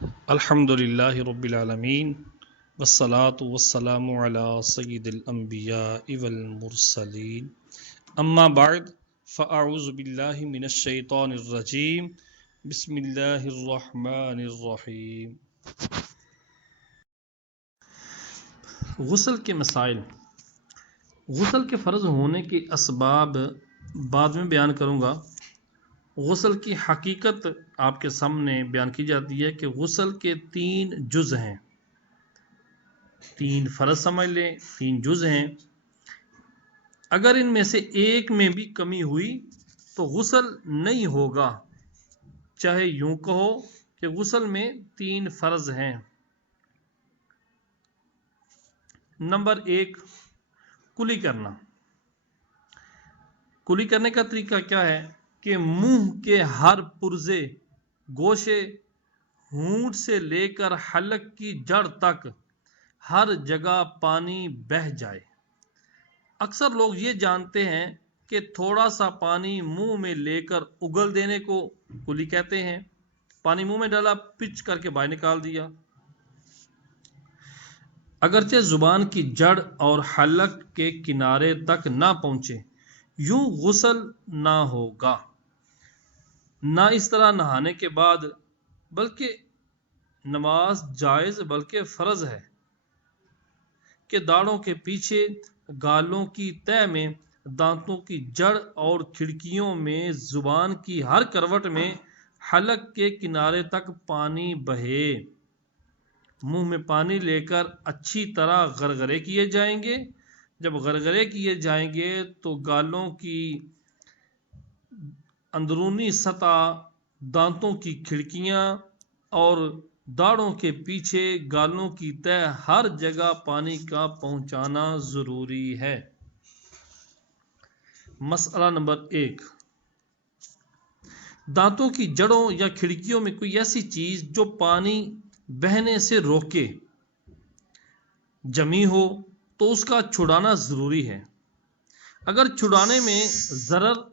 الحمد للہ رب العالمین والصلاة والسلام علی سید الانبیاء والمرسلین اما بعد فاعوذ باللہ من الشیطان الرجیم بسم اللہ الرحمن الرحیم۔ غسل کے مسائل، غسل کے فرض ہونے کے اسباب بعد میں بیان کروں گا۔ غسل کی حقیقت آپ کے سامنے بیان کی جاتی ہے کہ غسل کے 3 جز ہیں، 3 فرض سمجھ لیں، 3 جز ہیں۔ اگر ان میں سے ایک میں بھی کمی ہوئی تو غسل نہیں ہوگا، چاہے یوں کہو کہ غسل میں 3 فرض ہیں۔ نمبر 1، کلی کرنا۔ کلی کرنے کا طریقہ کیا ہے کہ منہ کے ہر پرزے، گوشے، ہونٹ سے لے کر حلق کی جڑ تک ہر جگہ پانی بہہ جائے۔ اکثر لوگ یہ جانتے ہیں کہ تھوڑا سا پانی منہ میں لے کر اگل دینے کو کلی کہتے ہیں۔ پانی منہ میں ڈالا، پچ کر کے باہر نکال دیا۔ اگرچہ زبان کی جڑ اور حلق کے کنارے تک نہ پہنچے، یوں غسل نہ ہوگا، نہ اس طرح نہانے کے بعد، بلکہ نماز جائز بلکہ فرض ہے کہ داڑھوں کے پیچھے، گالوں کی تہہ میں، دانتوں کی جڑ اور کھڑکیوں میں، زبان کی ہر کروٹ میں، حلق کے کنارے تک پانی بہے۔ منہ میں پانی لے کر اچھی طرح غرغرے کیے جائیں گے۔ جب غرغرے کیے جائیں گے تو گالوں کی اندرونی سطح، دانتوں کی کھڑکیاں اور داڑھوں کے پیچھے، گالوں کی تہہ، ہر جگہ پانی کا پہنچانا ضروری ہے۔ مسئلہ نمبر 1، دانتوں کی جڑوں یا کھڑکیوں میں کوئی ایسی چیز جو پانی بہنے سے روکے، جمی ہو تو اس کا چھڑانا ضروری ہے۔ اگر چھڑانے میں ضرر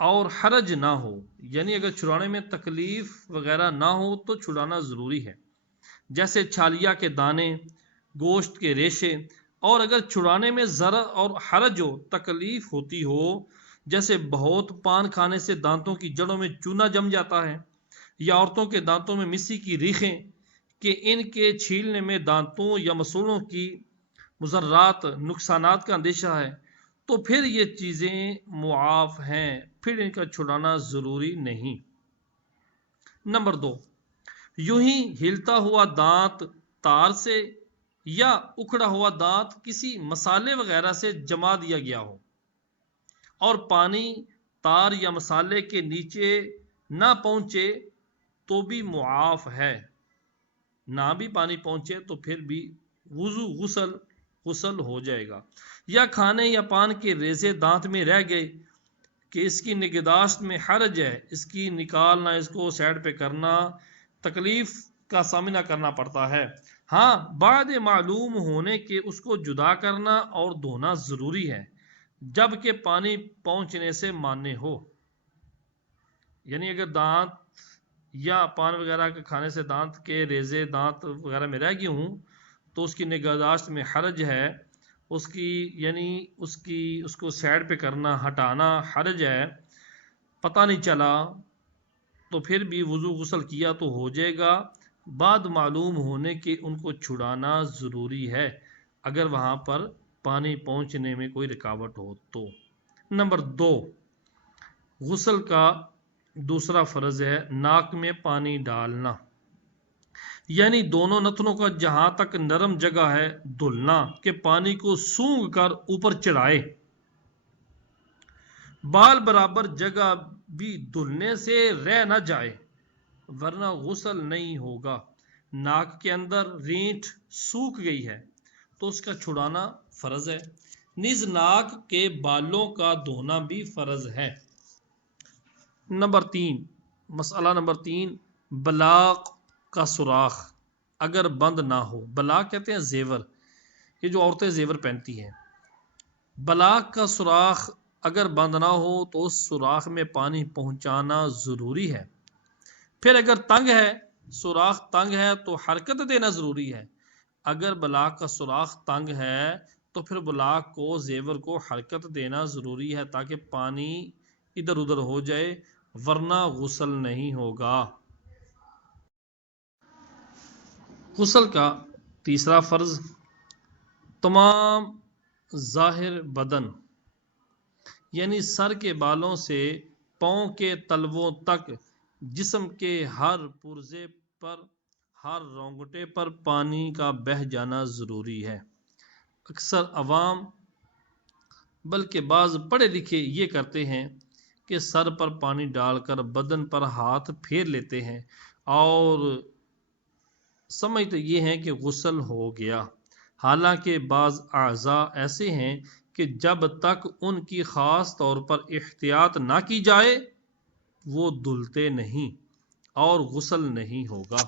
اور حرج نہ ہو، یعنی اگر چھڑانے میں تکلیف وغیرہ نہ ہو تو چھڑانا ضروری ہے، جیسے چھالیا کے دانے، گوشت کے ریشے۔ اور اگر چھڑانے میں ضرر اور حرج ہو، تکلیف ہوتی ہو، جیسے بہت پان کھانے سے دانتوں کی جڑوں میں چونا جم جاتا ہے، یا عورتوں کے دانتوں میں مسی کی ریخیں کہ ان کے چھیلنے میں دانتوں یا مسوڑوں کی مضرات، نقصانات کا اندیشہ ہے، تو پھر یہ چیزیں معاف ہیں، پھر ان کا چھڑانا ضروری نہیں۔ نمبر 2، یوں ہی ہلتا ہوا دانت تار سے یا اکھڑا ہوا دانت کسی مسالے وغیرہ سے جما دیا گیا ہو اور پانی تار یا مسالے کے نیچے نہ پہنچے تو بھی معاف ہے، نہ بھی پانی پہنچے تو پھر بھی غسل ہو جائے گا۔ یا کھانے یا پان کے ریزے دانت میں رہ گئے کہ اس کی نگہداشت میں حرج ہے، اس کی نکالنا، اس کو سائڈ پہ کرنا، تکلیف کا سامنا کرنا پڑتا ہے۔ ہاں، بعد معلوم ہونے کے اس کو جدا کرنا اور دھونا ضروری ہے، جبکہ پانی پہنچنے سے مانع ہو۔ یعنی اگر دانت یا پان وغیرہ کے کھانے سے دانت کے ریزے دانت وغیرہ میں رہ گئے ہوں تو اس کی نگہداشت میں حرج ہے، اس کو سائڈ پہ کرنا، ہٹانا حرج ہے، پتہ نہیں چلا تو پھر بھی غسل کیا تو ہو جائے گا۔ بعد معلوم ہونے کے ان کو چھڑانا ضروری ہے اگر وہاں پر پانی پہنچنے میں کوئی رکاوٹ ہو تو۔ نمبر 2، غسل کا دوسرا فرض ہے ناک میں پانی ڈالنا، یعنی دونوں نتنوں کا جہاں تک نرم جگہ ہے دھلنا، کہ پانی کو سونگھ کر اوپر چڑھائے۔ بال برابر جگہ بھی دھلنے سے رہ نہ جائے ورنہ غسل نہیں ہوگا۔ ناک کے اندر رینٹ سوکھ گئی ہے تو اس کا چھڑانا فرض ہے، نیز ناک کے بالوں کا دھونا بھی فرض ہے۔ نمبر 3، مسئلہ نمبر 3، بلاق کا سوراخ اگر بند نہ ہو۔ بلاق کہتے ہیں زیور، یہ جو عورتیں زیور پہنتی ہیں۔ بلاق کا سوراخ اگر بند نہ ہو تو اس سوراخ میں پانی پہنچانا ضروری ہے۔ پھر اگر تنگ ہے، سوراخ تنگ ہے تو حرکت دینا ضروری ہے۔ اگر بلاک کا سوراخ تنگ ہے تو پھر بلاک کو زیور کو حرکت دینا ضروری ہے تاکہ پانی ادھر ادھر ہو جائے، ورنہ غسل نہیں ہوگا۔ غسل کا تیسرا فرض، تمام ظاہر بدن یعنی سر کے بالوں سے پاؤں کے تلووں تک جسم کے ہر پرزے پر، ہر رونگٹے پر پانی کا بہہ جانا ضروری ہے۔ اکثر عوام بلکہ بعض پڑھے لکھے یہ کرتے ہیں کہ سر پر پانی ڈال کر بدن پر ہاتھ پھیر لیتے ہیں اور سمجھتے یہ ہیں کہ غسل ہو گیا، حالانکہ بعض اعضاء ایسے ہیں کہ جب تک ان کی خاص طور پر احتیاط نہ کی جائے وہ دھلتے نہیں اور غسل نہیں ہوگا۔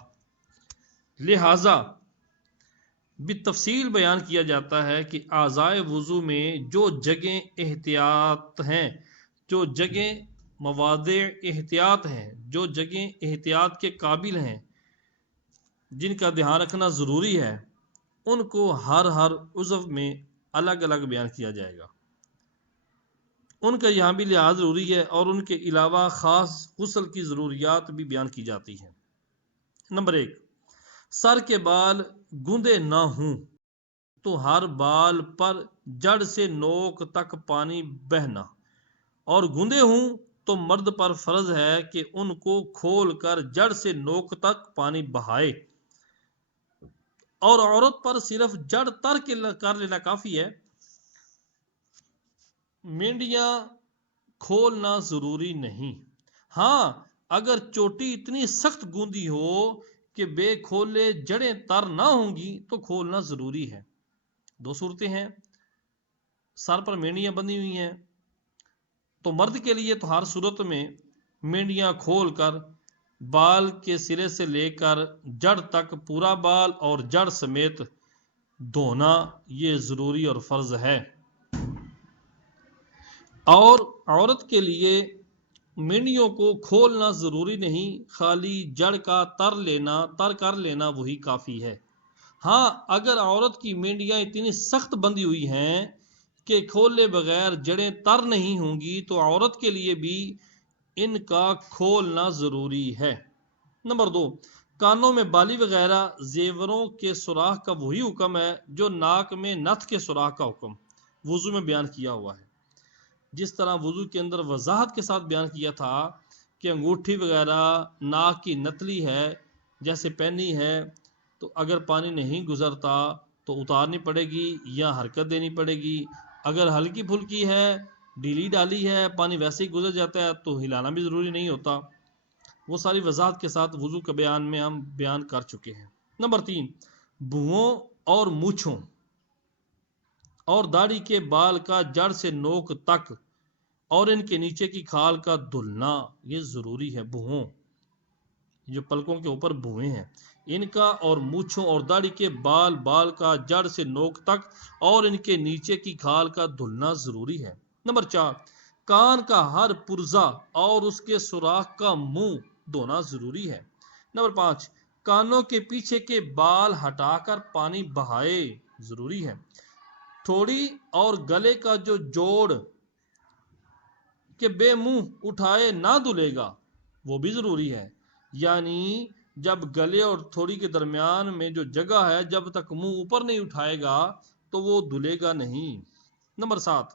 لہذا بالتفصیل بیان کیا جاتا ہے کہ اعضاء وضو میں جو جگہیں احتیاط ہیں، جو جگہیں مواضع احتیاط ہیں، جو جگہیں احتیاط کے قابل ہیں، جن کا دھیان رکھنا ضروری ہے، ان کو ہر عضو میں الگ الگ بیان کیا جائے گا۔ ان کا یہاں بھی لحاظ ضروری ہے اور ان کے علاوہ خاص غسل کی ضروریات بھی بیان کی جاتی ہیں۔ نمبر 1، سر کے بال گوندے نہ ہوں تو ہر بال پر جڑ سے نوک تک پانی بہنا، اور گوندے ہوں تو مرد پر فرض ہے کہ ان کو کھول کر جڑ سے نوک تک پانی بہائے، اور عورت پر صرف جڑ تر کر لینا کافی ہے۔ مینڈیاں کھولنا ضروری نہیں۔ ہاں، اگر چوٹی اتنی سخت گوندی ہو کہ بے کھولے جڑیں تر نہ ہوں گی تو کھولنا ضروری ہے۔ دو صورتیں ہیں، سر پر مینڈیاں بندھی ہوئی ہیں تو مرد کے لیے تو ہر صورت میں مینڈیاں کھول کر بال کے سرے سے لے کر جڑ تک پورا بال اور جڑ سمیت دھونا یہ ضروری اور فرض ہے، اور عورت کے لیے مینڈیوں کو کھولنا ضروری نہیں، خالی جڑ کا تر کر لینا وہی کافی ہے۔ ہاں، اگر عورت کی مینڈیاں اتنی سخت بندھی ہوئی ہیں کہ کھولے بغیر جڑیں تر نہیں ہوں گی تو عورت کے لیے بھی ان کا کھولنا ضروری ہے۔ نمبر 2، کانوں میں بالی وغیرہ زیوروں کے سوراخ کا وہی حکم ہے جو ناک میں نتھ کے سوراخ کا حکم وضو میں بیان کیا ہوا ہے۔ جس طرح وضو کے اندر وضاحت کے ساتھ بیان کیا تھا کہ انگوٹھی وغیرہ ناک کی نتلی ہے، جیسے پینی ہے، تو اگر پانی نہیں گزرتا تو اتارنی پڑے گی یا حرکت دینی پڑے گی۔ اگر ہلکی پھلکی ہے، ڈھیلی ڈالی ہے، پانی ویسے ہی گزر جاتا ہے تو ہلانا بھی ضروری نہیں ہوتا۔ وہ ساری وضاحت کے ساتھ وضو کے بیان میں ہم بیان کر چکے ہیں۔ نمبر 3، بھوؤں اور مونچھوں اور داڑھی کے بال کا جڑ سے نوک تک اور ان کے نیچے کی کھال کا دھلنا یہ ضروری ہے۔ بھوؤں، جو پلکوں کے اوپر بھوئیں ہیں، ان کا اور مونچھوں اور داڑھی کے بال کا جڑ سے نوک تک اور ان کے نیچے کی کھال کا دھلنا ضروری ہے۔ نمبر 4، کان کا ہر پرزہ اور اس کے سوراخ کا منہ دھونا ضروری ہے۔ نمبر 5، کانوں کے پیچھے کے بال ہٹا کر پانی بہائے ضروری ہے۔ تھوڑی اور گلے کا جو جوڑ کہ بے منہ اٹھائے نہ دھلے گا وہ بھی ضروری ہے، یعنی جب گلے اور تھوڑی کے درمیان میں جو جگہ ہے جب تک منہ اوپر نہیں اٹھائے گا تو وہ دھلے گا نہیں۔ نمبر 7،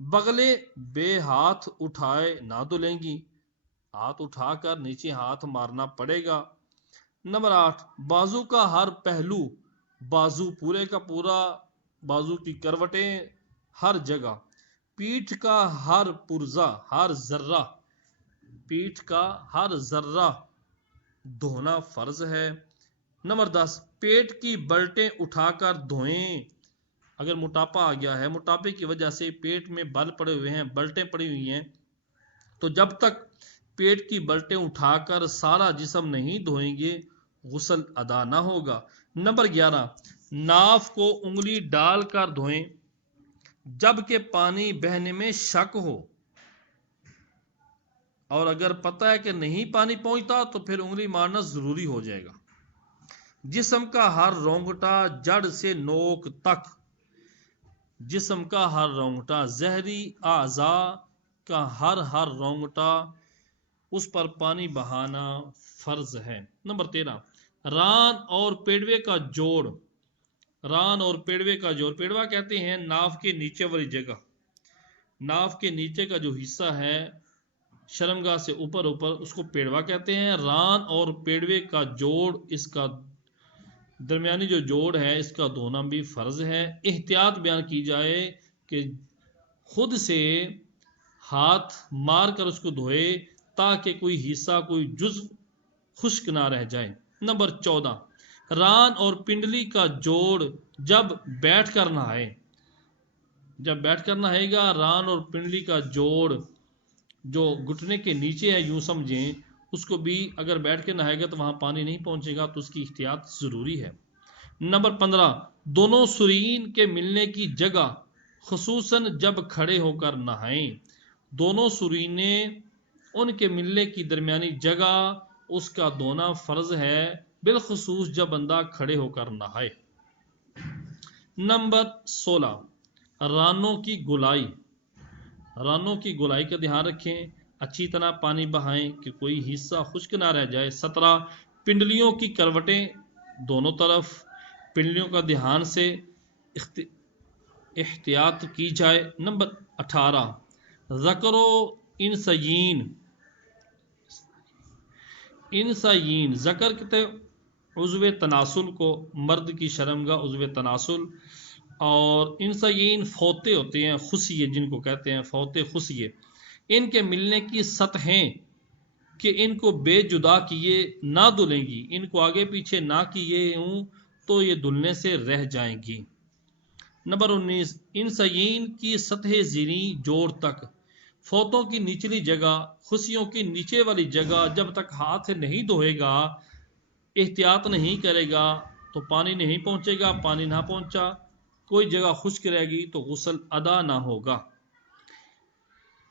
بغلیں بے ہاتھ اٹھائے نہ دھلیں گی، ہاتھ اٹھا کر نیچے ہاتھ مارنا پڑے گا۔ نمبر 8، بازو کا ہر پہلو، بازو پورے کا پورا، بازو کی کروٹیں ہر جگہ، پیٹھ کا ہر پرزہ، ہر ذرہ، پیٹھ کا ہر ذرہ دھونا فرض ہے۔ نمبر 10، پیٹ کی بلٹیں اٹھا کر دھوئیں۔ اگر موٹاپا آ گیا ہے، موٹاپے کی وجہ سے پیٹ میں بل پڑے ہوئے ہیں، بلٹیں پڑی ہوئی ہیں، تو جب تک پیٹ کی بلٹیں اٹھا کر سارا جسم نہیں دھوئیں گے غسل ادا نہ ہوگا۔ نمبر 11، ناف کو انگلی ڈال کر دھوئیں۔ جبکہ پانی بہنے میں شک ہو، اور اگر پتہ ہے کہ نہیں پانی پہنچتا تو پھر انگلی مارنا ضروری ہو جائے گا۔ جسم کا ہر رونگٹا جڑ سے نوک تک، جسم کا ہر رونگٹا، زہری اعضاء کا ہر رونگٹا، اس پر پانی بہانا فرض ہے۔ نمبر 13، ران اور پیڑوے کا جوڑ۔ ران اور پیڑوے کا جوڑ، پیڑوا کہتے ہیں ناف کے نیچے والی جگہ، ناف کے نیچے کا جو حصہ ہے شرمگاہ سے اوپر اس کو پیڑوا کہتے ہیں۔ ران اور پیڑوے کا جوڑ، اس کا درمیانی جو جوڑ ہے اس کا دھونا بھی فرض ہے۔ احتیاط بیان کی جائے کہ خود سے ہاتھ مار کر اس کو دھوئے تاکہ کوئی حصہ، کوئی جزء خشک نہ رہ جائے۔ نمبر 14، ران اور پنڈلی کا جوڑ جب بیٹھ کر نہائے۔ جب بیٹھ کر نہائے گا، ران اور پنڈلی کا جوڑ جو گھٹنے کے نیچے ہے یوں سمجھیں، اس کو بھی اگر بیٹھ کے نہائے گا تو وہاں پانی نہیں پہنچے گا، تو اس کی احتیاط ضروری ہے۔ نمبر 15، دونوں سرین کے ملنے کی جگہ خصوصاً جب کھڑے ہو کر نہائیں۔ دونوں سرینے ان کے ملنے کی درمیانی جگہ، اس کا دھونا فرض ہے، بالخصوص جب بندہ کھڑے ہو کر نہائے۔ نمبر 16، رانوں کی گولائی۔ رانوں کی گولائی کا دھیان رکھیں، اچھی طرح پانی بہائیں کہ کوئی حصہ خشک نہ رہ جائے۔ 17، پنڈلیوں کی کروٹیں دونوں طرف، پنڈلیوں کا دھیان سے احتیاط کی جائے۔ نمبر 18، ذکر و انثیین، ذکر کہتے عضو تناسل کو، مرد کی شرمگاہ عضو تناسل، اور انثیین فوطے ہوتے ہیں، خصیے جن کو کہتے ہیں، فوطے خصیے، ان کے ملنے کی سطحیں کہ ان کو بے جدا کیے نہ دھلیں گی، ان کو آگے پیچھے نہ کیے ہوں تو یہ دھلنے سے رہ جائیں گی۔ نمبر 19، انثیین کی سطح زیریں جوڑ تک، فوطوں کی نچلی جگہ، خصیوں کی نیچے والی جگہ جب تک ہاتھ نہیں دھوئے گا، احتیاط نہیں کرے گا تو پانی نہیں پہنچے گا۔ پانی نہ پہنچا، کوئی جگہ خشک رہ گئی تو غسل ادا نہ ہوگا۔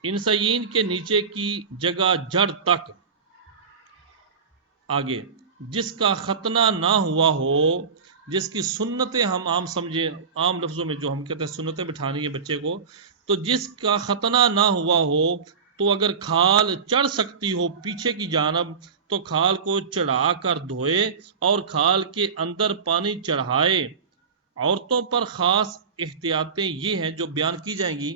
انثیین کے نیچے کی جگہ جڑ تک، آگے جس کا ختنہ نہ ہوا ہو، جس کی سنتیں ہم عام سمجھے، عام لفظوں میں جو ہم کہتے ہیں سنتیں بٹھانی ہے بچے کو، تو جس کا ختنہ نہ ہوا ہو تو اگر کھال چڑھ سکتی ہو پیچھے کی جانب تو کھال کو چڑھا کر دھوئے اور کھال کے اندر پانی چڑھائے۔ عورتوں پر خاص احتیاطیں یہ ہیں جو بیان کی جائیں گی۔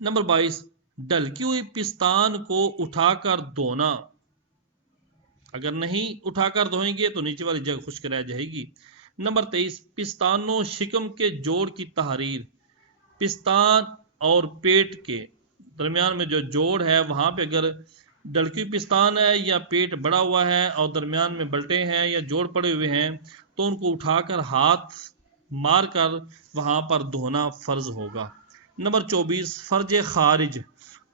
نمبر 22، ڈھلکی ہوئی پستان کو اٹھا کر دھونا، اگر نہیں اٹھا کر دھوئیں گے تو نیچے والی جگہ خشک رہ جائے گی۔ نمبر 23، پستان و شکم کے جوڑ کی تحریر، پستان اور پیٹ کے درمیان میں جو جوڑ ہے وہاں پہ اگر ڈھلکی پستان ہے یا پیٹ بڑا ہوا ہے اور درمیان میں بلٹے ہیں یا جوڑ پڑے ہوئے ہیں تو ان کو اٹھا کر ہاتھ مار کر وہاں پر دھونا فرض ہوگا۔ نمبر 24، فرج خارج،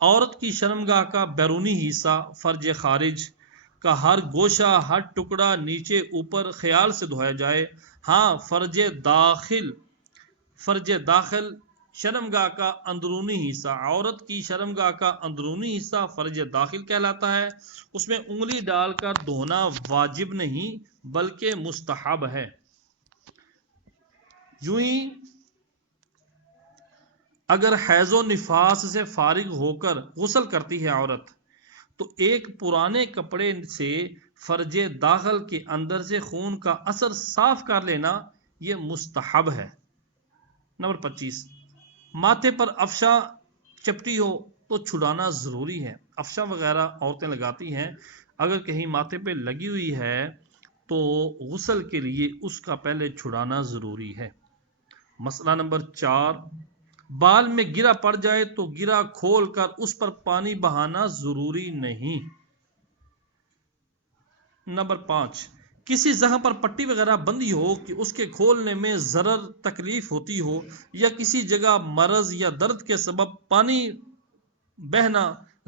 عورت کی شرمگاہ کا بیرونی حصہ، فرج خارج کا ہر گوشہ، ہر ٹکڑا نیچے اوپر خیال سے دھویا جائے۔ ہاں، فرج داخل شرمگاہ کا اندرونی حصہ، عورت کی شرمگاہ کا اندرونی حصہ فرج داخل کہلاتا ہے، اس میں انگلی ڈال کر دھونا واجب نہیں بلکہ مستحب ہے۔ یوں ہی اگر حیض و نفاس سے فارغ ہو کر غسل کرتی ہے عورت تو ایک پرانے کپڑے سے فرج داخل کے اندر سے خون کا اثر صاف کر لینا یہ مستحب ہے۔ نمبر 25، ماتھے پر افشاں چپٹی ہو تو چھڑانا ضروری ہے۔ افشاں وغیرہ عورتیں لگاتی ہیں، اگر کہیں ماتھے پہ لگی ہوئی ہے تو غسل کے لیے اس کا پہلے چھڑانا ضروری ہے۔ مسئلہ نمبر 4، بال میں گرا پڑ جائے تو گرا کھول کر اس پر پانی بہانا ضروری نہیں۔ نمبر 5، کسی زخم پر پٹی وغیرہ بندی ہو کہ اس کے کھولنے میں ضرر تکلیف ہوتی ہو یا کسی جگہ مرض یا درد کے سبب پانی بہنا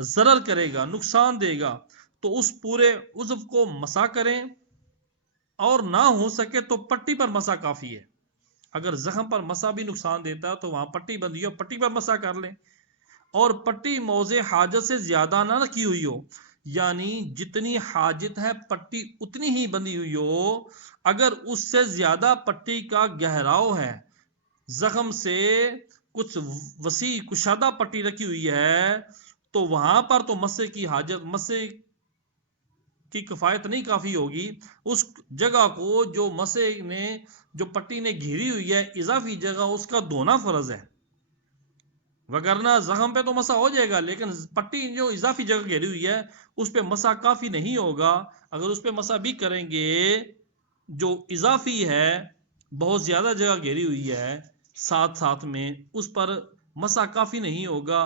ضرر کرے گا، نقصان دے گا، تو اس پورے عضو کو مسح کریں، اور نہ ہو سکے تو پٹی پر مسح کافی ہے۔ اگر زخم پر مسا بھی نقصان دیتا ہے تو وہاں پٹی بندھی ہو، پٹی پر مسا کر لیں، اور پٹی موضع حاجت سے زیادہ نہ رکھی ہوئی ہو، یعنی جتنی حاجت ہے پٹی اتنی ہی بندھی ہوئی ہو۔ اگر اس سے زیادہ پٹی کا گہراؤ ہے، زخم سے کچھ وسیع کشادہ پٹی رکھی ہوئی ہے، تو وہاں پر تو مسے کی حاجت، مسے کی کفایت نہیں کافی ہوگی۔ اس جگہ کو جو مسے نے، جو پٹی نے گھیری ہوئی ہے، اضافی جگہ اس کا دھونا فرض ہے، وگرنہ زخم پہ تو مسا ہو جائے گا، لیکن پٹی جو اضافی جگہ گھیری ہوئی ہے اس پہ مسا کافی نہیں ہوگا۔ اگر اس پہ مسا بھی کریں گے، جو اضافی ہے، بہت زیادہ جگہ گھیری ہوئی ہے ساتھ ساتھ میں، اس پر مسا کافی نہیں ہوگا،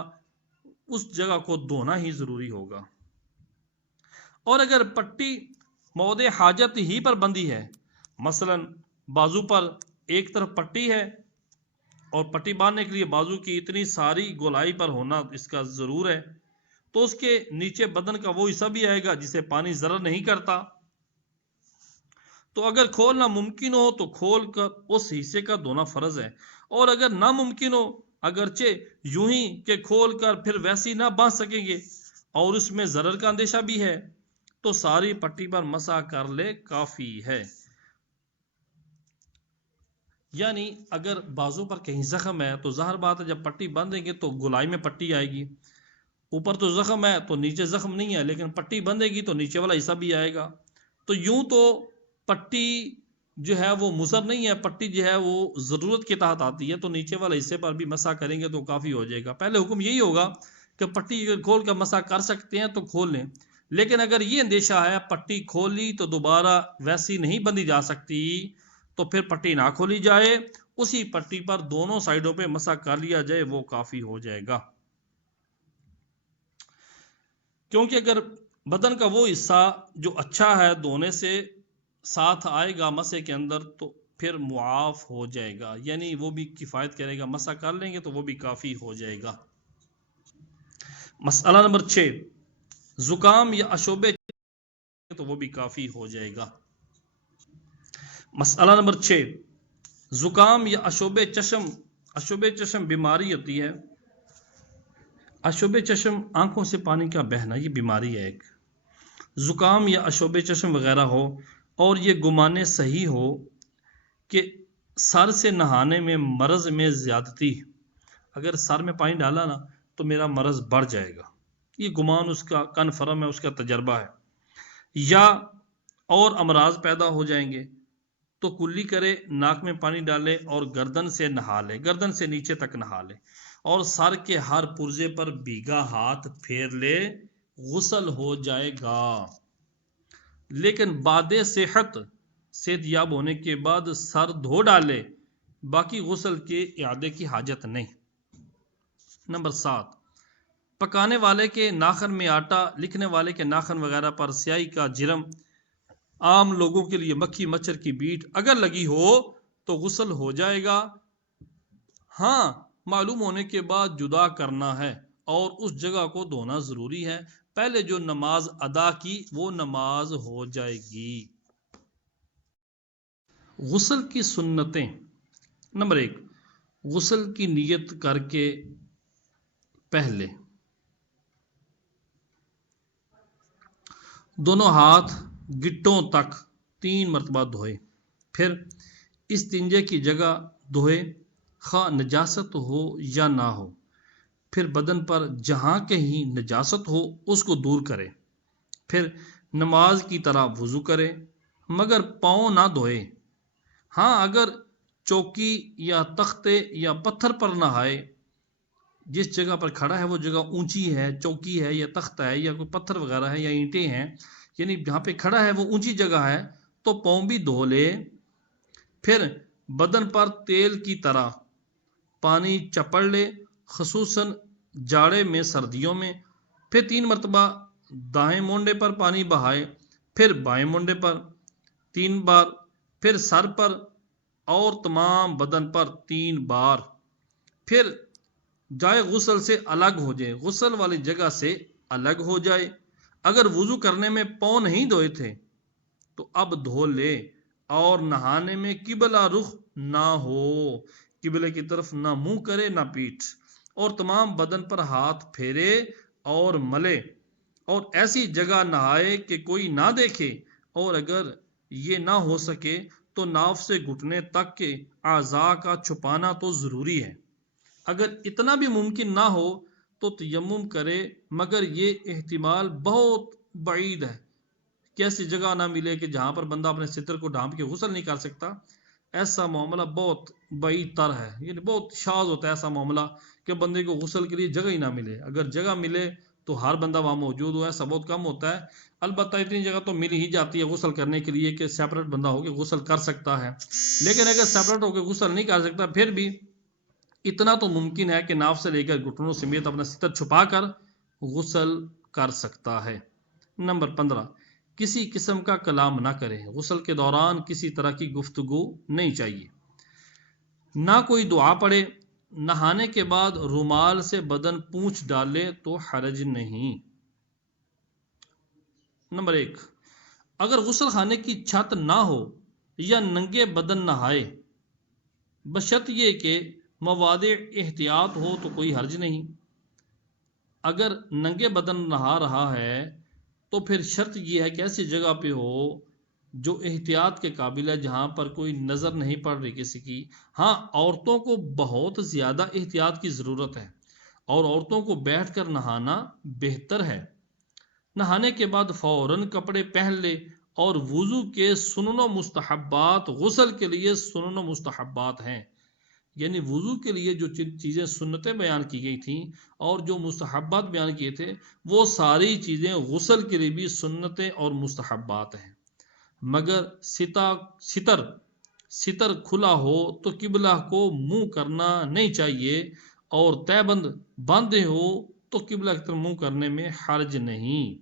اس جگہ کو دھونا ہی ضروری ہوگا۔ اور اگر پٹی موضع حاجت ہی پر بندھی ہے، مثلا بازو پر ایک طرف پٹی ہے اور پٹی باندھنے کے لیے بازو کی اتنی ساری گولائی پر ہونا اس کا ضرور ہے، تو اس کے نیچے بدن کا وہ حصہ بھی آئے گا جسے پانی ضرر نہیں کرتا، تو اگر کھولنا ممکن ہو تو کھول کر اس حصے کا دھونا فرض ہے، اور اگر ناممکن ہو، اگرچہ یوں ہی کہ کھول کر پھر ویسی نہ باندھ سکیں گے اور اس میں ضرر کا اندیشہ بھی ہے، تو ساری پٹی پر مسا کر لے کافی ہے۔ یعنی اگر بازو پر کہیں زخم ہے تو ظاہر بات ہے جب پٹی باندھیں گے تو گولائی میں پٹی آئے گی، اوپر تو زخم ہے تو نیچے زخم نہیں ہے، لیکن پٹی بندھے گی تو نیچے والا حصہ بھی آئے گا، تو یوں تو پٹی جو ہے وہ مضر نہیں ہے، پٹی جو ہے وہ ضرورت کے تحت آتی ہے، تو نیچے والے حصے پر بھی مسا کریں گے تو کافی ہو جائے گا۔ پہلے حکم یہی ہوگا کہ پٹی اگر کھول کر مسا کر سکتے ہیں تو کھول لیں، لیکن اگر یہ اندیشہ ہے پٹی کھولی تو دوبارہ ویسی نہیں بندھی جا سکتی، تو پھر پٹی نہ کھولی جائے، اسی پٹی پر دونوں سائیڈوں پہ مسا کر لیا جائے، وہ کافی ہو جائے گا۔ کیونکہ اگر بدن کا وہ حصہ جو اچھا ہے دھونے سے ساتھ آئے گا مسے کے اندر تو پھر معاف ہو جائے گا، یعنی وہ بھی کفایت کرے گا، مسا کر لیں گے تو وہ بھی کافی ہو جائے گا۔ مسئلہ نمبر 6، زکام یا اشوبے تو وہ بھی کافی ہو جائے گا۔ مسئلہ نمبر 6، زکام یا اشوب چشم بیماری ہوتی ہے۔ اشوب چشم آنکھوں سے پانی کا بہنا، یہ بیماری ہے ایک۔ زکام یا اشوب چشم وغیرہ ہو اور یہ گمانے صحیح ہو کہ سر سے نہانے میں مرض میں زیادتی، اگر سر میں پانی ڈالا نا تو میرا مرض بڑھ جائے گا، یہ گمان اس کا کنفرم ہے، اس کا تجربہ ہے، یا اور امراض پیدا ہو جائیں گے تو کلی کرے، ناک میں پانی ڈالے اور گردن سے نہا لے، گردن سے نیچے تک نہا لے، اور سر کے ہر پرزے پر بھیگا ہاتھ پھیر لے، غسل ہو جائے گا۔ لیکن بعد صحت یاب ہونے کے بعد سر دھو ڈالے، باقی غسل کے اعادے کی حاجت نہیں۔ نمبر 7، پکانے والے کے ناخن میں آٹا، لکھنے والے کے ناخن وغیرہ پر سیاہی کا جرم، عام لوگوں کے لیے مکھی مچھر کی بیٹ اگر لگی ہو تو غسل ہو جائے گا، ہاں معلوم ہونے کے بعد جدا کرنا ہے اور اس جگہ کو دھونا ضروری ہے، پہلے جو نماز ادا کی وہ نماز ہو جائے گی۔ غسل کی سنتیں۔ نمبر 1، غسل کی نیت کر کے پہلے دونوں ہاتھ گٹوں تک 3 مرتبہ دھوئے، پھر استنجے کی جگہ دھوئے، خواہ نجاست ہو یا نہ ہو، پھر بدن پر جہاں کہیں نجاست ہو اس کو دور کرے، پھر نماز کی طرح وضو کرے، مگر پاؤں نہ دھوئے، ہاں اگر چوکی یا تختے یا پتھر پر نہائے، جس جگہ پر کھڑا ہے وہ جگہ اونچی ہے، چوکی ہے یا تختہ ہے یا کوئی پتھر وغیرہ ہے یا اینٹیں ہیں، یعنی جہاں پہ کھڑا ہے وہ اونچی جگہ ہے تو پاؤں بھی دھو لے، پھر بدن پر تیل کی طرح پانی چپڑ لے، خصوصاً جاڑے میں، سردیوں میں، پھر 3 مرتبہ دائیں مونڈے پر پانی بہائے، پھر بائیں مونڈے پر 3 بار، پھر سر پر اور تمام بدن پر 3 بار، پھر جائے غسل سے الگ ہو جائے، غسل والی جگہ سے الگ ہو جائے۔ اگر وضو کرنے میں پاؤں نہیں دھوئے تھے تو اب دھو لے، اور نہانے میں قبلہ رخ نہ ہو، قبلے کی طرف نہ منہ کرے نہ پیٹھ، اور تمام بدن پر ہاتھ پھیرے اور ملے، اور ایسی جگہ نہائے کہ کوئی نہ دیکھے، اور اگر یہ نہ ہو سکے تو ناف سے گھٹنے تک کے اعضاء کا چھپانا تو ضروری ہے۔ اگر اتنا بھی ممکن نہ ہو تو تیمم کرے، مگر یہ احتمال بہت بعید ہے کہ ایسی جگہ نہ ملے کہ جہاں پر بندہ اپنے ستر کو ڈھانپ کے غسل نہیں کر سکتا۔ ایسا معاملہ بہت بعید تر ہے، یعنی بہت شاذ ہوتا ہے ایسا معاملہ کہ بندے کو غسل کے لیے جگہ ہی نہ ملے۔ اگر جگہ ملے تو ہر بندہ وہاں موجود ہو، ایسا بہت کم ہوتا ہے۔ البتہ اتنی جگہ تو مل ہی جاتی ہے غسل کرنے کے لیے کہ سیپریٹ بندہ ہو کے غسل کر سکتا ہے، لیکن اگر سیپریٹ ہو کے غسل نہیں کر سکتا پھر بھی اتنا تو ممکن ہے کہ ناف سے لے کر گھٹنوں سمیت اپنا ستر چھپا کر غسل کر سکتا ہے۔ نمبر 15، کسی قسم کا کلام نہ کرے، غسل کے دوران کسی طرح کی گفتگو نہیں چاہیے، نہ کوئی دعا پڑھے، نہانے کے بعد رومال سے بدن پونچھ ڈالے تو حرج نہیں۔ نمبر 1، اگر غسل خانے کی چھت نہ ہو یا ننگے بدن نہائے، بشرط یہ کہ مواضع احتیاط ہو تو کوئی حرج نہیں۔ اگر ننگے بدن نہا رہا ہے تو پھر شرط یہ ہے کہ ایسی جگہ پہ ہو جو احتیاط کے قابل ہے، جہاں پر کوئی نظر نہیں پڑ رہی کسی کی۔ ہاں، عورتوں کو بہت زیادہ احتیاط کی ضرورت ہے اور عورتوں کو بیٹھ کر نہانا بہتر ہے۔ نہانے کے بعد فوراً کپڑے پہن لے، اور وضو کے سنن و مستحبات غسل کے لیے سنن و مستحبات ہیں، یعنی وضو کے لیے جو چیزیں سنتیں بیان کی گئی تھیں اور جو مستحبات بیان کیے تھے وہ ساری چیزیں غسل کے لیے بھی سنتیں اور مستحبات ہیں۔ مگر ستر کھلا ہو تو قبلہ کو منہ کرنا نہیں چاہیے، اور تہ بند باندھے ہو تو قبلہ کی طرف منہ کرنے میں حرج نہیں۔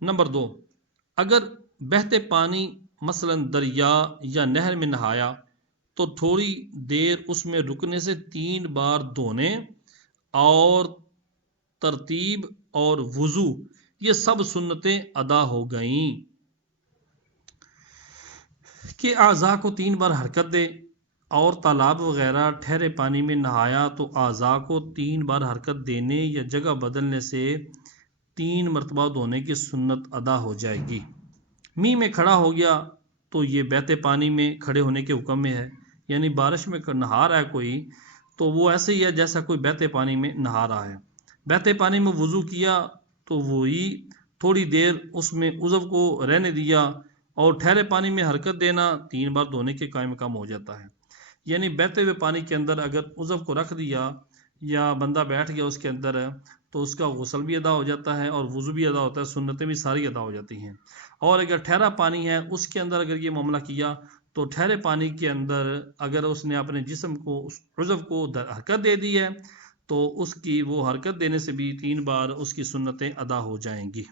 نمبر 2، اگر بہتے پانی مثلا دریا یا نہر میں نہایا تو تھوڑی دیر اس میں رکنے سے 3 بار دھونے اور ترتیب اور وضو یہ سب سنتیں ادا ہو گئیں۔ کہ اعضاء کو 3 بار حرکت دے، اور تالاب وغیرہ ٹھہرے پانی میں نہایا تو اعضاء کو 3 بار حرکت دینے یا جگہ بدلنے سے 3 مرتبہ دھونے کی سنت ادا ہو جائے گی۔ می میں کھڑا ہو گیا تو یہ بہتے پانی میں کھڑے ہونے کے حکم میں ہے، یعنی بارش میں نہا رہا ہے کوئی تو وہ ایسے ہی ہے جیسا کوئی بہتے پانی میں نہا رہا ہے۔ بہتے پانی میں وضو کیا تو وہی تھوڑی دیر اس میں عضو کو رہنے دیا، اور ٹھہرے پانی میں حرکت دینا 3 بار دھونے کے قائم مقام ہو جاتا ہے۔ یعنی بہتے ہوئے پانی کے اندر اگر عضو کو رکھ دیا یا بندہ بیٹھ گیا اس کے اندر تو اس کا غسل بھی ادا ہو جاتا ہے اور وضو بھی ادا ہوتا ہے، سنتیں بھی ساری ادا ہو جاتی ہیں۔ اور اگر ٹھہرا پانی ہے اس کے اندر اگر یہ معاملہ کیا تو ٹھہرے پانی کے اندر اگر اس نے اپنے جسم کو اس عضو کو حرکت دے دی ہے تو اس کی وہ حرکت دینے سے بھی 3 بار اس کی سنتیں ادا ہو جائیں گی۔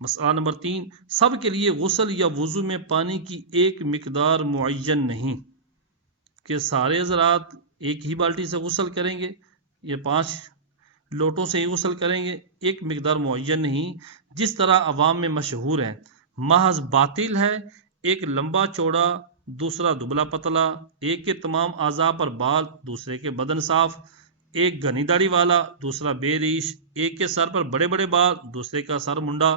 مسئلہ نمبر 3، سب کے لیے غسل یا وضو میں پانی کی ایک مقدار معین نہیں کہ سارے حضرات ایک ہی بالٹی سے غسل کریں گے یا 5 لوٹوں سے ہی غسل کریں گے، ایک مقدار معین نہیں، جس طرح عوام میں مشہور ہے۔ محض باطل ہے، ایک لمبا چوڑا دوسرا دبلا پتلا، ایک کے تمام اعضاء پر بال دوسرے کے بدن صاف، ایک گھنی داڑھی والا دوسرا بے ریش، ایک کے سر پر بڑے بڑے بال دوسرے کا سر منڈا،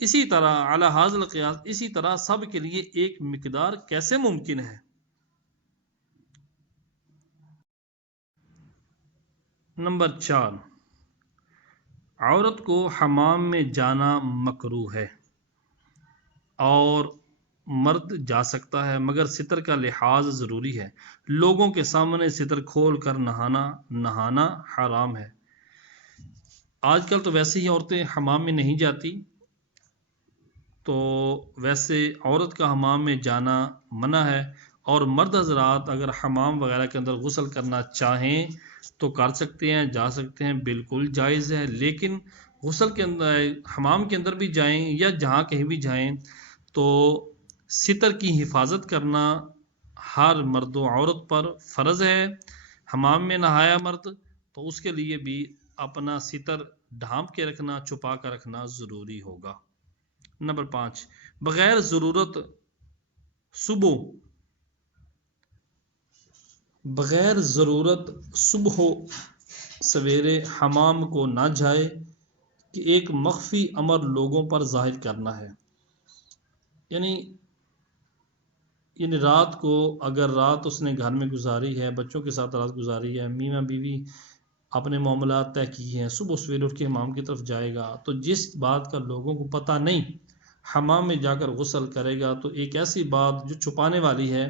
اسی طرح علی ھذا القیاس، اسی طرح سب کے لیے ایک مقدار کیسے ممکن ہے؟ نمبر 4، عورت کو حمام میں جانا مکروہ ہے اور مرد جا سکتا ہے، مگر ستر کا لحاظ ضروری ہے۔ لوگوں کے سامنے ستر کھول کر نہانا حرام ہے۔ آج کل تو ویسے ہی عورتیں حمام میں نہیں جاتی، تو ویسے عورت کا حمام میں جانا منع ہے، اور مرد حضرات اگر حمام وغیرہ کے اندر غسل کرنا چاہیں تو کر سکتے ہیں، جا سکتے ہیں، بالکل جائز ہے۔ لیکن غسل کے اندر حمام کے اندر بھی جائیں یا جہاں کہیں بھی جائیں تو ستر کی حفاظت کرنا ہر مرد و عورت پر فرض ہے۔ حمام میں نہایا مرد تو اس کے لیے بھی اپنا ستر ڈھانپ کے رکھنا، چھپا کر رکھنا ضروری ہوگا۔ نمبر 5، بغیر ضرورت صبح سویرے حمام کو نہ جائے کہ ایک مخفی امر لوگوں پر ظاہر کرنا ہے۔ یعنی رات کو اگر رات اس نے گھر میں گزاری ہے، بچوں کے ساتھ رات گزاری ہے، میاں بیوی اپنے معاملات طے کیے ہیں، صبح سویرے اٹھ کے حمام کی طرف جائے گا، تو جس بات کا لوگوں کو پتہ نہیں حمام میں جا کر غسل کرے گا، تو ایک ایسی بات جو چھپانے والی ہے،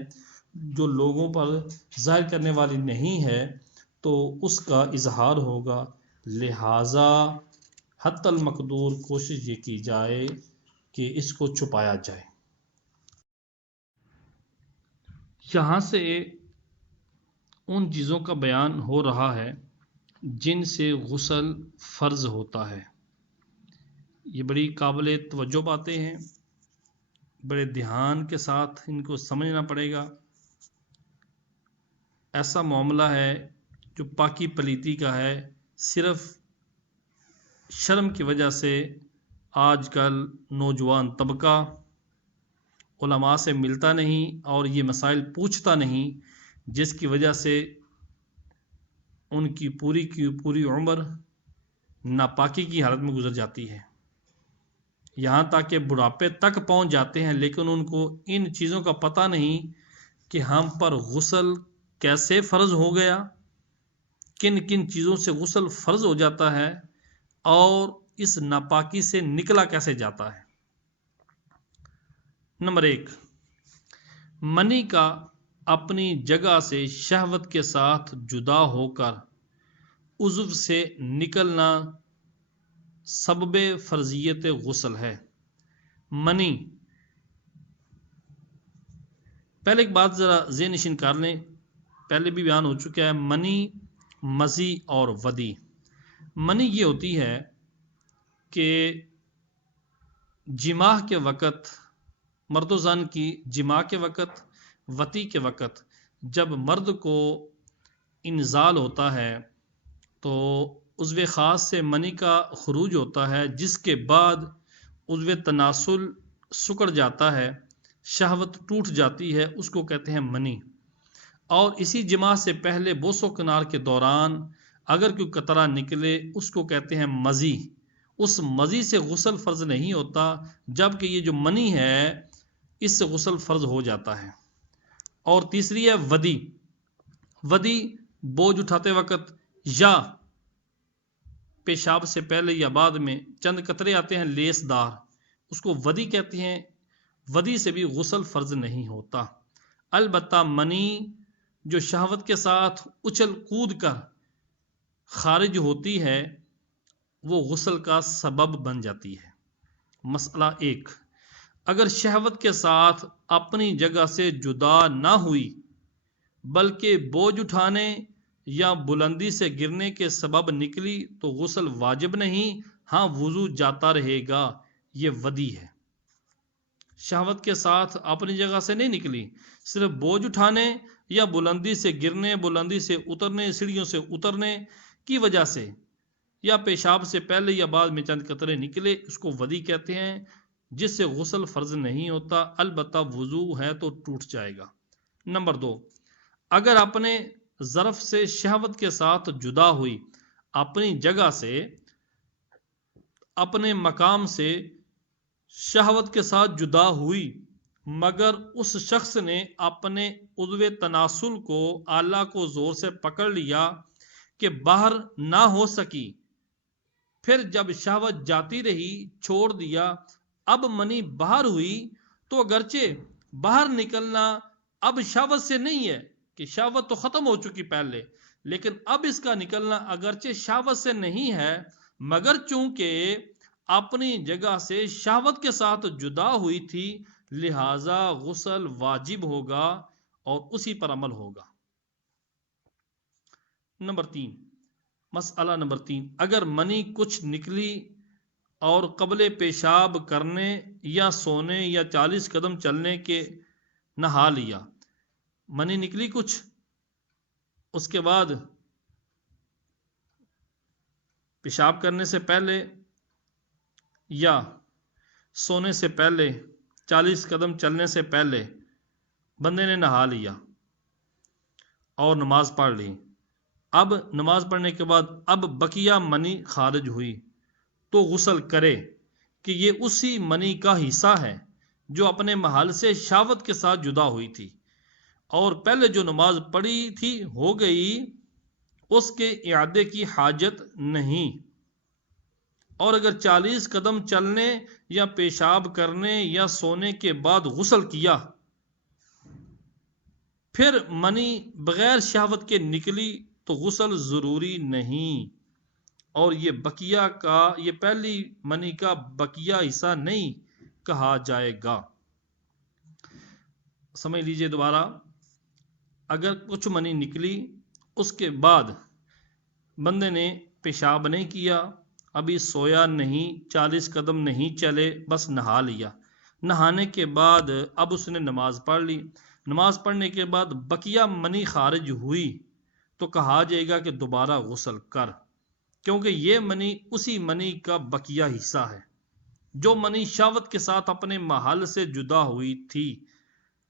جو لوگوں پر ظاہر کرنے والی نہیں ہے، تو اس کا اظہار ہوگا۔ لہٰذا حتی المقدور کوشش یہ کی جائے کہ اس کو چھپایا جائے۔ یہاں سے ان چیزوں کا بیان ہو رہا ہے جن سے غسل فرض ہوتا ہے۔ یہ بڑی قابل توجہ باتیں ہیں، بڑے دھیان کے ساتھ ان کو سمجھنا پڑے گا۔ ایسا معاملہ ہے جو پاکی پلیتی کا ہے، صرف شرم کی وجہ سے آج کل نوجوان طبقہ علماء سے ملتا نہیں اور یہ مسائل پوچھتا نہیں، جس کی وجہ سے ان کی پوری عمر ناپاکی کی حالت میں گزر جاتی ہے، یہاں تک کہ بڑھاپے تک پہنچ جاتے ہیں، لیکن ان کو ان چیزوں کا پتہ نہیں کہ ہم پر غسل کیسے فرض ہو گیا، کن کن چیزوں سے غسل فرض ہو جاتا ہے، اور اس ناپاکی سے نکلا کیسے جاتا ہے۔ نمبر 1، منی کا اپنی جگہ سے شہوت کے ساتھ جدا ہو کر عضو سے نکلنا سبب فرضیت غسل ہے۔ منی، پہلے ایک بات ذرا ذہن نشین کر لیں، پہلے بھی بیان ہو چکا ہے، منی، مزی اور ودی۔ منی یہ ہوتی ہے کہ جماع کے وقت، مرد و زن کی جماع کے وقت، وتی کے وقت جب مرد کو انزال ہوتا ہے تو عضو خاص سے منی کا خروج ہوتا ہے، جس کے بعد عضو تناسل سکڑ جاتا ہے، شہوت ٹوٹ جاتی ہے، اس کو کہتے ہیں منی۔ اور اسی جماع سے پہلے بوس و کنار کے دوران اگر کوئی قطرہ نکلے اس کو کہتے ہیں مزی۔ اس مزی سے غسل فرض نہیں ہوتا، جبکہ یہ جو منی ہے اس سے غسل فرض ہو جاتا ہے۔ اور تیسری ہے ودی۔ ودی بوجھ اٹھاتے وقت یا پیشاب سے پہلے یا بعد میں چند قطرے آتے ہیں لیس دار، اس کو ودی کہتے ہیں۔ ودی سے بھی غسل فرض نہیں ہوتا، البتہ منی جو شہوت کے ساتھ اچھل کود کر خارج ہوتی ہے وہ غسل کا سبب بن جاتی ہے۔ مسئلہ 1، اگر شہوت کے ساتھ اپنی جگہ سے جدا نہ ہوئی بلکہ بوجھ اٹھانے یا بلندی سے گرنے کے سبب نکلی تو غسل واجب نہیں، ہاں وضو جاتا رہے گا، یہ ودی ہے۔ شہوت کے ساتھ اپنی جگہ سے نہیں نکلی، صرف بوجھ اٹھانے یا بلندی سے گرنے، بلندی سے اترنے، سیڑھیوں سے اترنے کی وجہ سے یا پیشاب سے پہلے یا بعد میں چند قطرے نکلے، اس کو ودی کہتے ہیں، جس سے غسل فرض نہیں ہوتا، البتہ وضو ہے تو ٹوٹ جائے گا۔ نمبر 2، اگر اپنے ظرف سے شہوت کے ساتھ جدا ہوئی، اپنی جگہ سے، اپنے مقام سے شہوت کے ساتھ جدا ہوئی، مگر اس شخص نے اپنے عضو تناسل کو، آلہ کو زور سے پکڑ لیا کہ باہر نہ ہو سکی، پھر جب شہوت جاتی رہی چھوڑ دیا، اب منی باہر ہوئی، تو اگرچہ باہر نکلنا اب شہوت سے نہیں ہے کہ شہوت تو ختم ہو چکی پہلے، لیکن اب اس کا نکلنا اگرچہ شہوت سے نہیں ہے، مگر چونکہ اپنی جگہ سے شہوت کے ساتھ جدا ہوئی تھی، لہذا غسل واجب ہوگا اور اسی پر عمل ہوگا۔ نمبر 3، مسئلہ نمبر 3، اگر منی کچھ نکلی اور قبل پیشاب کرنے یا سونے یا 40 قدم چلنے کے نہا لیا، منی نکلی کچھ، اس کے بعد پیشاب کرنے سے پہلے یا سونے سے پہلے 40 قدم چلنے سے پہلے بندے نے نہا لیا اور نماز پڑھ لی، اب نماز پڑھنے کے بعد اب بقیہ منی خارج ہوئی تو غسل کرے کہ یہ اسی منی کا حصہ ہے جو اپنے محل سے شہوت کے ساتھ جدا ہوئی تھی، اور پہلے جو نماز پڑھی تھی ہو گئی، اس کے اعادے کی حاجت نہیں۔ اور اگر 40 قدم چلنے یا پیشاب کرنے یا سونے کے بعد غسل کیا پھر منی بغیر شہوت کے نکلی تو غسل ضروری نہیں، اور یہ پہلی منی کا بقیہ حصہ نہیں کہا جائے گا۔ سمجھ لیجئے دوبارہ، اگر کچھ منی نکلی اس کے بعد بندے نے پیشاب نہیں کیا، ابھی سویا نہیں، 40 قدم نہیں چلے، بس نہا لیا، نہانے کے بعد اب اس نے نماز پڑھ لی، نماز پڑھنے کے بعد بقیہ منی خارج ہوئی تو کہا جائے گا کہ دوبارہ غسل کر، کیونکہ یہ منی اسی منی کا بقیہ حصہ ہے جو منی شہوت کے ساتھ اپنے محل سے جدا ہوئی تھی،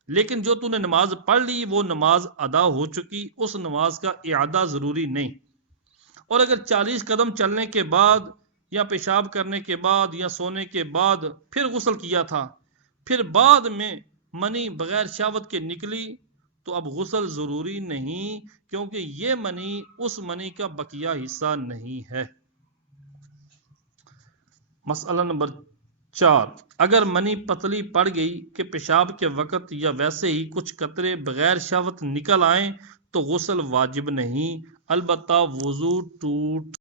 لیکن جو تو نے نماز پڑھ لی وہ نماز ادا ہو چکی، اس نماز کا اعادہ ضروری نہیں۔ اور اگر 40 قدم چلنے کے بعد یا پیشاب کرنے کے بعد یا سونے کے بعد پھر غسل کیا تھا، پھر بعد میں منی بغیر شہوت کے نکلی تو اب غسل ضروری نہیں، کیونکہ یہ منی اس منی کا بقیہ حصہ نہیں ہے۔ مسئلہ نمبر 4، اگر منی پتلی پڑ گئی کہ پیشاب کے وقت یا ویسے ہی کچھ قطرے بغیر شہوت نکل آئیں تو غسل واجب نہیں، البتہ وضو ٹوٹ